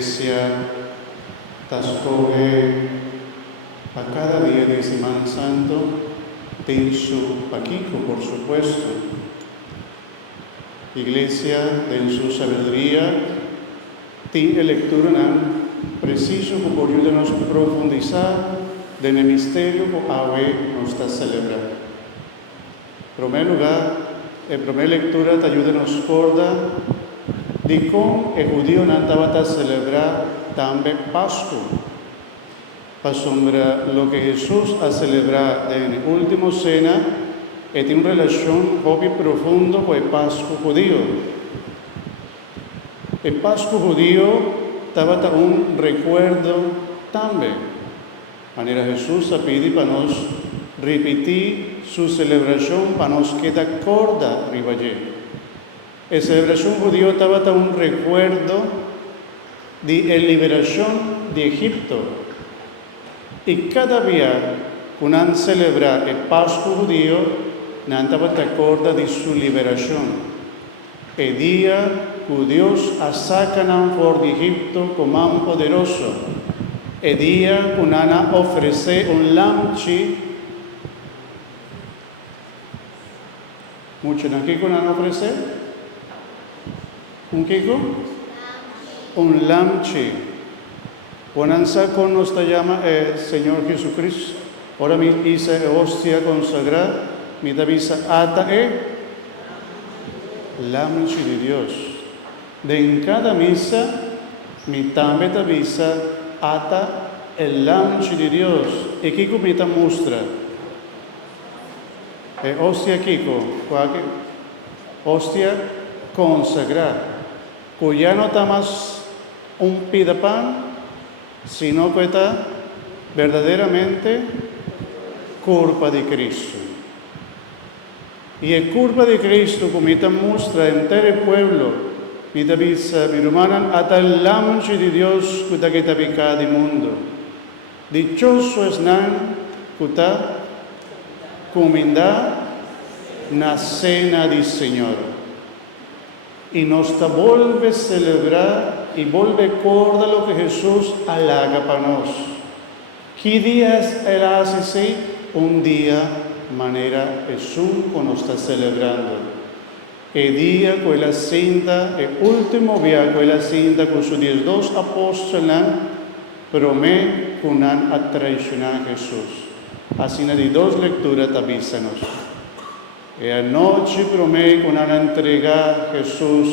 iglesia escoge a cada día de Semana Santo tem su paquico, por supuesto. Iglesia, en su sabiduría, tiene lectura preciso que por ayudarnos a profundizar del misterio que hoy nos está celebrando. En primer lugar, en primera lectura te ayuda a nos recordar de cómo el judío no estaba a celebrar también Pascua. Para sombra lo que Jesús ha celebrado en la última cena, tiene una relación muy profunda con el Pascua judío. El Pascua judío estaba un recuerdo también. De manera Jesús ha pedido para nos repetir su celebración, para nos quedar corda arriba allí. La celebración judía estaba un recuerdo de la liberación de Egipto. Y cada día que uno celebra el Pascua judío, no estaba de acuerdo de su liberación. El día que Dios ha sacado fuera de Egipto como mano poderoso. El día que uno ofrece un lamchi. Mucho aquí que uno ofrece. ¿Un kiko? Un lamchi. Bonanza con nos llama el Señor Jesucristo. Ahora mi dice hostia consagrada, mi davisa ata lamchi de Dios. De en cada misa, mi también davisa ata el lamchi de Dios. Y Kiko me ta muestra. Hostia Kiko, hostia consagrada. Cuya no está más un pidapan, sino que está verdaderamente culpa de Cristo. Y es culpa de Cristo como esta muestra entero el pueblo, mi davisa, mi hermana, hasta el lamchi de Dios que está pecado del mundo. Dichoso es nan que está comendado na cena del Señor. Y nos vuelve a celebrar y vuelve a recordar lo que Jesús halaga para nosotros. ¿Qué día Él hace así? Un día, manera Jesús que nos está celebrando. El día que Él asenta, el último día que Él asenta con sus 12 apóstoles, promete que no a traicionar a Jesús. Así de 2 lecturas te avísanos. Y anoche promete que no a entregar a Jesús.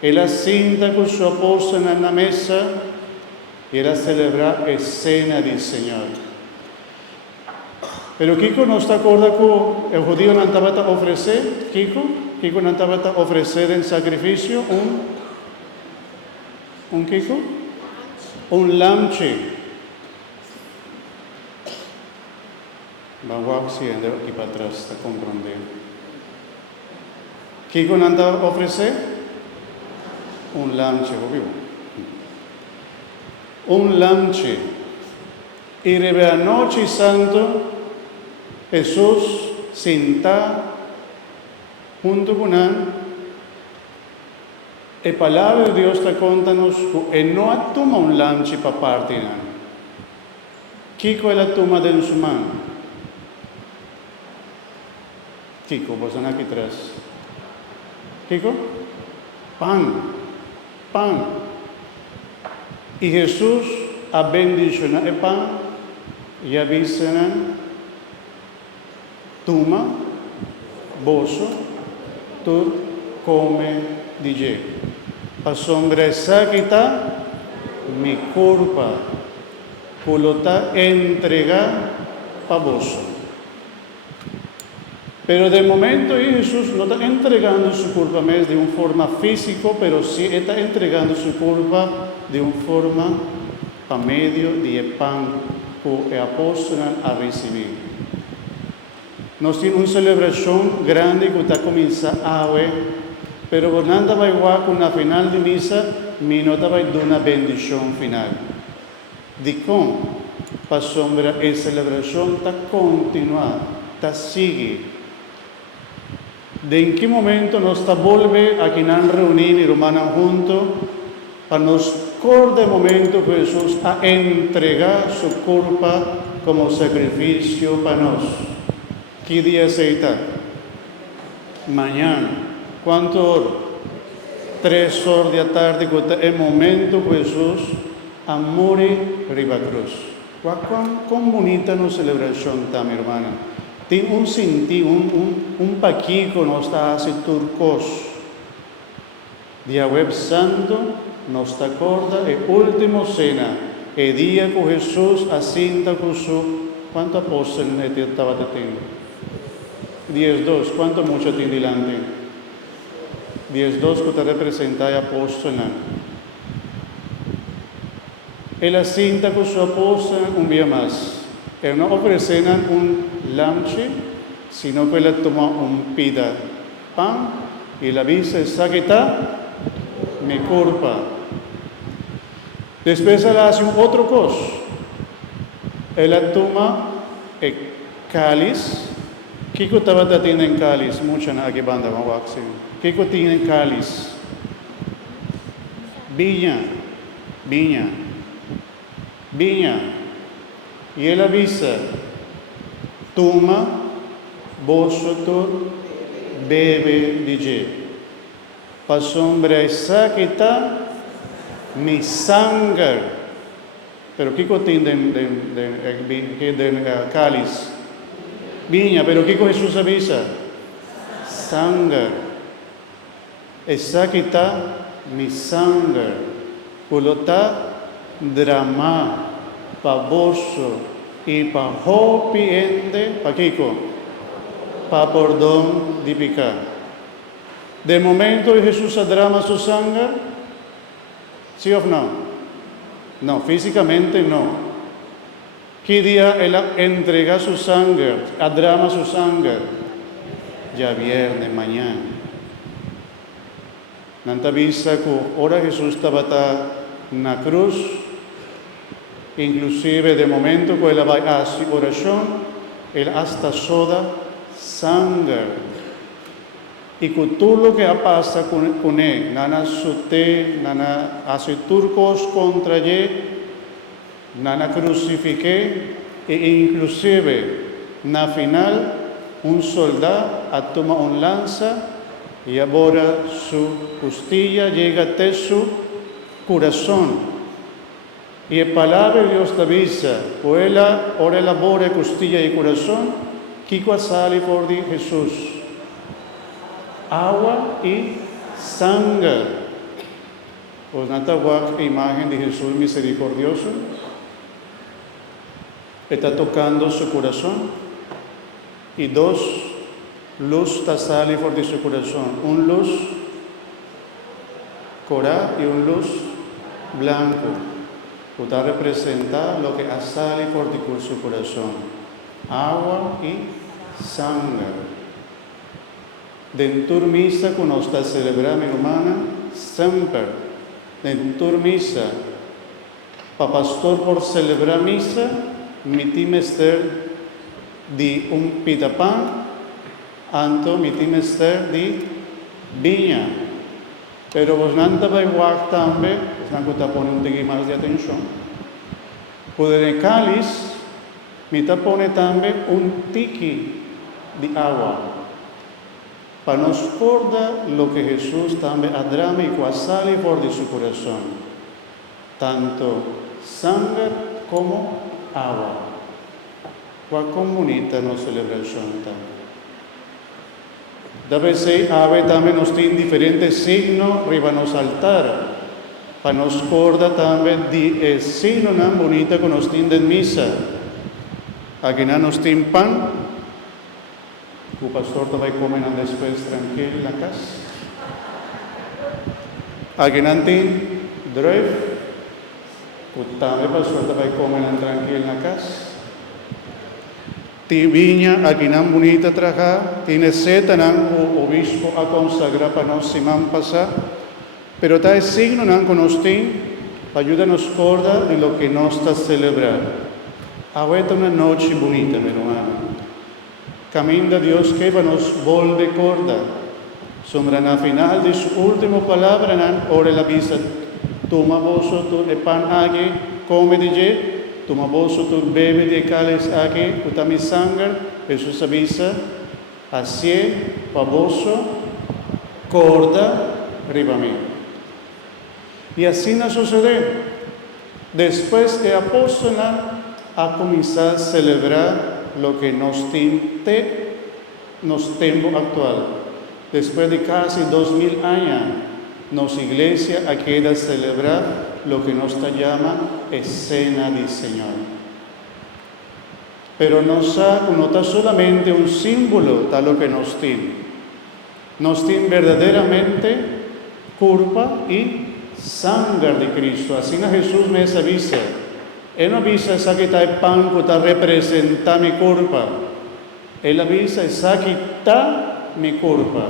Él asienta con su apóstol en la mesa y él a celebrar la cena del Señor. Pero Kiko no está acordado que el judío no estaba a ofrecer, Kiko no estaba a ofrecer en sacrificio un lamchi. Vamos haciendo aquí para atrás, está comprendiendo. Kiko no estaba a ofrecer un lamchi, un lamchi. Y de noche santo, Jesús senta junto con él. La palabra de Dios te contanos que él no toma un lamchi para partir. Kiko la toma de su mano. Kiko, vos están aquí atrás. Kiko, pan. Y Jesús ha bendicionado el pan y avisa, toma, bozo, tú come, DJ. A sombra esa que está, mi culpa, que lo está entregado para vos. Pero de momento Jesús no está entregando su culpa más de una forma física, pero sí está entregando su culpa de una forma a medio de pan que el apóstol ha recibido. Nos tiene una celebración grande que está comenzando hoy, pero cuando va igual con la final de misa, mi nota va a dar una bendición final. De cómo, para sombra, la celebración está continuada, está sigue. De en qué momento nos volve a que nos reunimos y hermanos juntos para nos corda el momento que Jesús a entregar su cuerpo como sacrificio para nosotros. ¿Qué día se está? Mañana. ¿Cuánto hora? 3 horas de la tarde, que el momento que Jesús a morir riba cruz. ¿Cuán bonita nuestra celebración está, mi hermana? Tiene un sentido, un paquico nos está hace turcos. Día web santo nos está acorda el último cena, el día que Jesús asinta con su, ¿cuántos apóstoles estaba teniendo? 10, ¿cuánto mucho tiene delante? 10 que te representa el apóstol. Él asinta con su apóstol un día más. Él no ofrece un lunch, sino que él toma un pida pan y la dice, está mi culpa. Después él hace otro cosa. Él toma el cáliz. ¿Qué tabata tiene en cáliz? Mucha nada que banda, vamos a hacer. ¿Qué tiene en cáliz? Viña. Y él avisa, toma, vosotros bebe de ella. Para sombra esa que está mi sangre. Pero ¿qué tiene de cáliz? Viña, pero ¿qué Jesús avisa? Sangre. Esa que está mi sangre. Por lo tanto, drama para vos y para hopiente, para Kiko, para perdón de pecado. De momento Jesús drama su sangre, ¿sí o no? No, físicamente no. ¿Qué día él entrega su sangre, drama su sangre? Ya viernes, mañana. Nanta vista que ahora Jesús estaba en la cruz, inclusive de momento que él va a hacer oración, él hasta soda sangre. Y con todo lo que pasa con él, nana sute, nana hace turcos contra él, nana crucifique, e inclusive, na final, un soldado toma un lanza y ahora su costilla llega hasta su corazón. Y la palabra de Dios te avisa, ora labora costilla y corazón, ¿qué sale por de Jesús? Agua y sangre. Pues nada, la imagen de Jesús misericordioso está tocando su corazón y 2 luz sale por de su corazón, un luz coral y un luz blanco. Puede representar lo que sale por de su corazón, agua y sangre. Dentro misa que nos está celebrando, mi hermana, siempre, dentro misa, para pastor por celebrar misa, mi ser de un pitapán, anto mi ser de viña. Pero vos no va igual también, no te pone un poquito más de atención. Puede en cáliz, me te pone también un tiqui de agua. Para nos recordar lo que Jesús también adrama y cual sale por de su corazón. Tanto sangre como agua. Cuál comunita nos celebración también. Debe ser, también nos tiene diferentes signos arriba nos altar. Para nos recordar también el signo tan bonito que nos tiene en misa. Aquí nos tiene pan. El pastor te va a comer después tranquilo en la casa. Aquí no tiene drive. También el pastor te va a comer tranquilo en la casa. Tiene viña, aquí no bonita trabajar. Tiene seta, el obispo a consagrar para nos semana pasar. Pero está el signo que nos tiene para ayudarnos a recordar de lo que nos está celebrando. Ahora es una noche bonita, mi hermano. Camina Dios que nos vuelve corda. Sombra na final de su última palabra, ora la visa toma vos tu el pan aquí, come de je, toma vos tu bebe de cáliz aquí, puta mi sangre, Jesús avisa, así pa vos corda riba mí. Y así nos sucede. Después el apóstol ha comenzado a celebrar lo que nos tiempo actual. Después de casi 2000 años, nuestra iglesia ha querido celebrar lo que nos llama escena del Señor. Pero no está solamente un símbolo de lo que nos tiene. Nos tiene verdaderamente culpa y sangre de Cristo. Así Jesús me avisa. Él no avisa esa que está el pan que representa mi culpa. Él avisa esa que está mi culpa.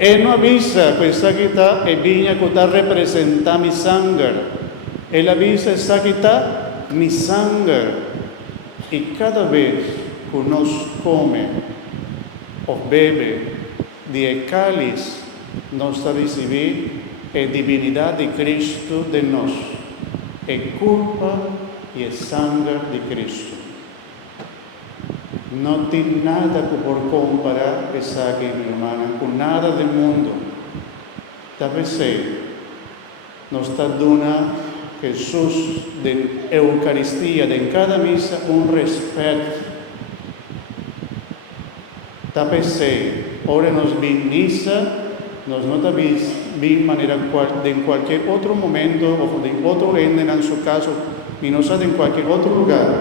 Él no avisa que esa que está el viña que representa mi sangre. Él avisa esa que está mi sangre. Y cada vez que nos come o bebe de cáliz, nos recibe la divinidad de Cristo de nos, la culpa y la sangre de Cristo. No tiene nada que por comparar esa que mi hermana con nada del mundo. Tal vez nos está dando Jesús de Eucaristía, de cada misa, un respeto. Tal vez ahora nos vi misa, nos nota bien manera de en cualquier otro momento o de otro ende en su caso, y no está en cualquier otro lugar,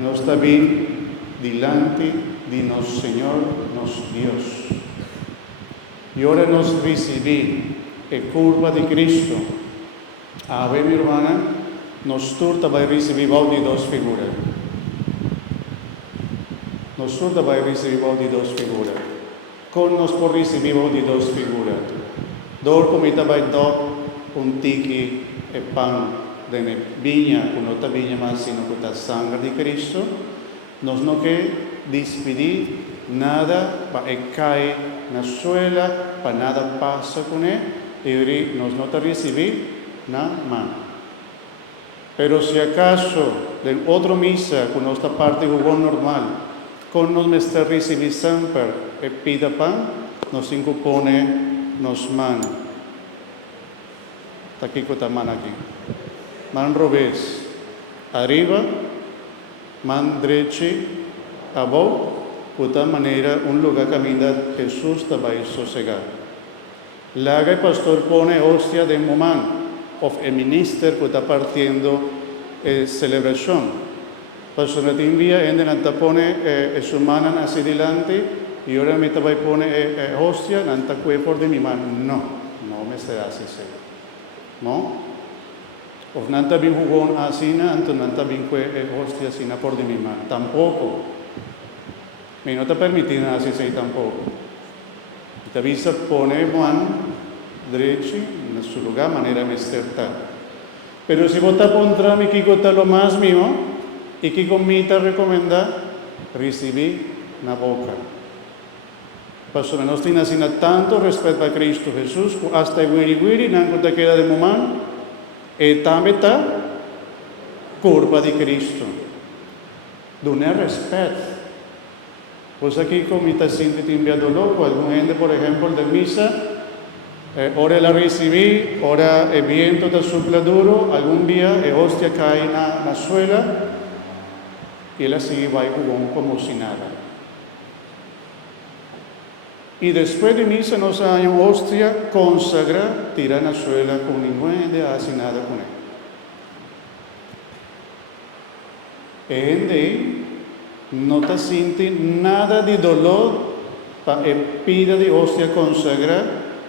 nos está bien delante de nuestro Señor, nuestro Dios. Y ahora nos recibí el curva de Cristo. A ver, mi hermana, nosotros va a recibir de dos figuras. Nosotros va a recibir de dos figuras. Con nos por recibir de dos figuras. Dor comita va a dar un tiki e pan de viña, con otra viña más, sino con la sangre de Cristo. Nos no que despedir nada para caer en la suela, para nada pasa con él, y nos no te recibir nada más. Pero si acaso en otra misa, con nuestra parte jugón normal, con nos está recibir siempre el pida pan, nos incupone nos man. Está aquí con la mano aquí. Man revés, arriba, man derecho, abajo, de tal manera un lugar camina Jesús te va a sosegar. Laga el pastor pone hostia de momán, of el minister que está partiendo celebración. Pastor te envía en el pone su mano hacia adelante y ahora me te va a poner hostia en el cuerpo de mi mano. No me se hace así. ¿No? O nanta bien jugón así, entonces nanta bien hostia así por de mi mano. Tampoco. Me no te permiten así tampoco. Te avisa pone mano derecho en su lugar, manera de estar. Pero si vos te contra mí, que está lo más mío, y que comita recomenda recibir la boca. Pastor, no tiene así tanto respeto a Cristo Jesús, hasta wiri no te queda de momento, y también está curva de Cristo. Donar respeto. Pues aquí comita siente te enviado loco, alguna gente, por ejemplo, de misa, ora la recibí, ora el viento te sopla duro, algún día el hostia cae en la suela, y él sigue va como si nada. Y después de misa nos hay una hostia consagra, tira en la suela con ninguna idea, hace nada con él. Y no te siente nada de dolor para el pida de hostia consagra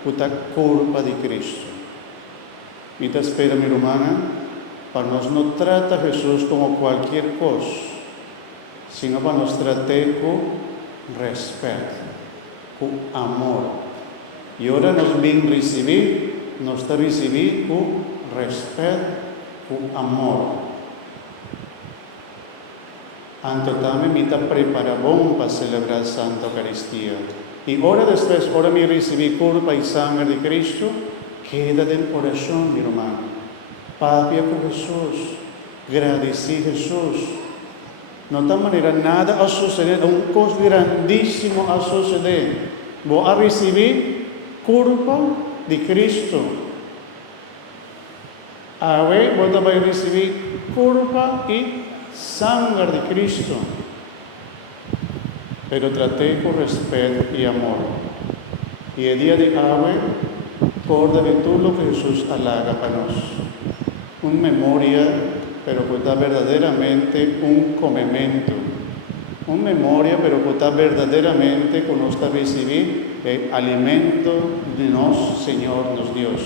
por la culpa de Cristo. Y te espera, mi hermana, para nos no trata a Jesús como cualquier cosa, sino para nos tratar con respeto, con amor. Y ahora nos viene recibir, nos está recibir con respeto, con amor. Anto también me está preparado para celebrar Santa Eucaristía. Y ahora después, ahora me recibí culpa y sangre de Cristo, queda del corazón, mi hermano. papia com Jesus, agradeci Jesus. Não tem maneira nada a suceder, coisa grandíssimo a suceder. Vou a receber culpa de Cristo. Agora vou a receber culpa e sangue de Cristo. Pero tratei com respeito e amor. E el dia de hoje, recorda de tudo o que Jesus halaga para nós. Uma memória, pero que está verdadeiramente comemento. Uma memória, pero que está verdadeiramente que nós está recebendo o alimento de nosso Senhor, nosso Deus.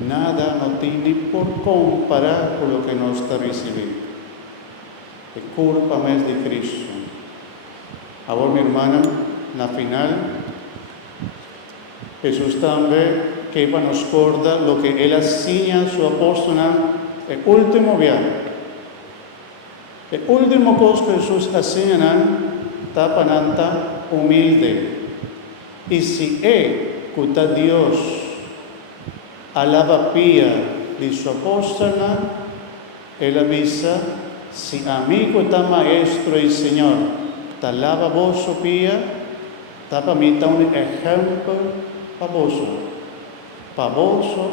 Nada não tem por comparar com o que nós está recebendo. É culpa mais de Cristo. Agora, minha irmã, na final, Jesus também quer nos recordar o que ele ensina a sua apóstola, o último viagem. O último coisa que Jesus ensina está para humilde. E se é que está Deus a lava pia de sua apóstola, ele avisa, se amigo está maestro e Senhor, está lava vosso pia, está para mim está exemplo para vosso. Para vosso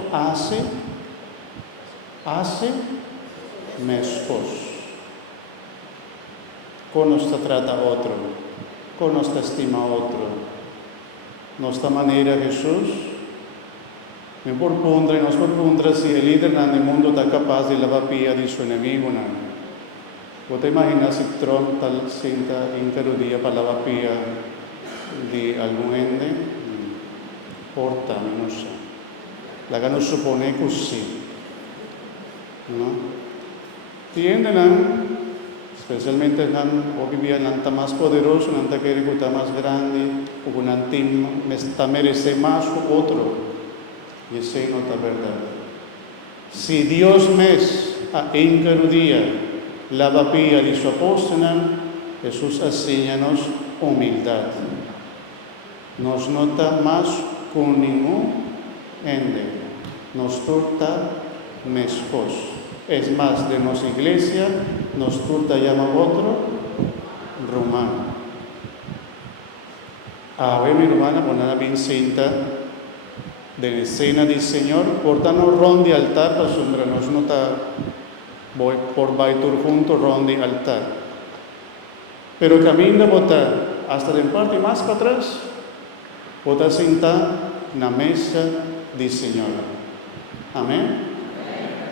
hace mesmos. Como nos trata outro, como nos estima outro. Nossa maneira, Jesus, nos propondra se o líder no mundo está capaz de lavar pia de seu inimigo. Você imagina se Trump senta inteiro dia para lavar pia de algum ente? Porta, não sei. Lá nos supone que sim. Não? Tienden, especialmente hoje em dia, não está mais poderoso, não está querendo que está mais grande, ou não está merecendo mais que o outro. E isso não está verdade. Se Deus mesmo, a inteiro dia, lava pia de sua apóstola, Jesus ensina-nos humildade. Nós não estamos mais com nenhum ende. Nós torta mesmos. É mais, de nossa igreja, nós torta chama outro romano. Ahora, mi hermana, ponela bien cinta de escena del Señor, portanos ron de altar, para sombra nos nota voy por baitur junto ron de altar. Pero camino botar hasta de parte más para atrás, botar cinta na mesa del Señor. Amén.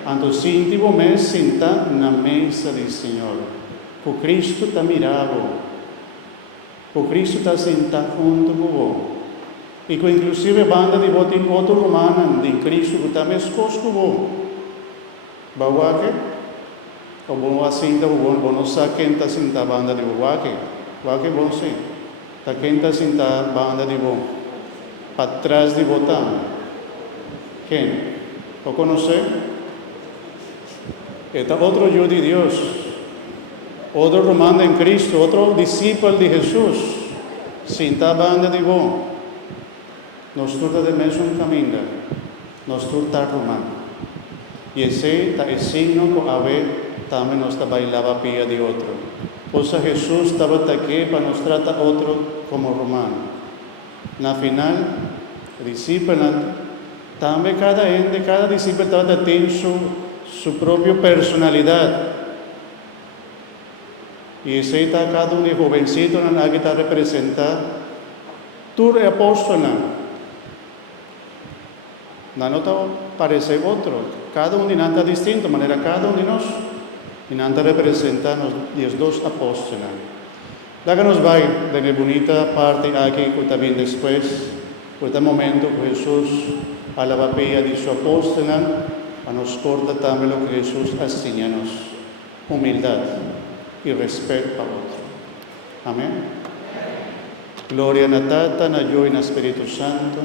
Entonces, íntimo mes cinta na mesa del Señor. O Cristo está mirado. O Cristo está sentado junto com você. E que inclusive banda de voto outro romana de Cristo que está mescos com você. Baguaque? O bom assim, o bom não sabe quem está sentado banda de baguaque. Baguaque bom sim. Está quem está sentado banda de bom. Para trás de votar. Quem? O conhece? Está outro eu de Deus. Outro romano em Cristo, outro discípulo de Jesus, sentado banda de bom. Nós todos de mesmo caminho, nós todos romano. E esse é o signo que a ver também nós bailava pia de outro. Pois Jesus estava aqui para nos tratar outro como romano. Na final, o discípulo, também cada discípulo estava tendo sua própria personalidade. E esse está cada de jovencito na que está representado. Tu é apóstolo. Não está parece outro. Cada de nós está distinto, de maneira cada de nós. E não está representando os dois apóstolos. Daí nos vai, de bonita parte aqui que está vindo depois, por este momento que Jesus, a lavapeia de sua apóstola, a nos corta também o que Jesus ensina-nos. Humildade e respeito ao outro. Amém? Glória na Tata, na Yo e no Espírito Santo.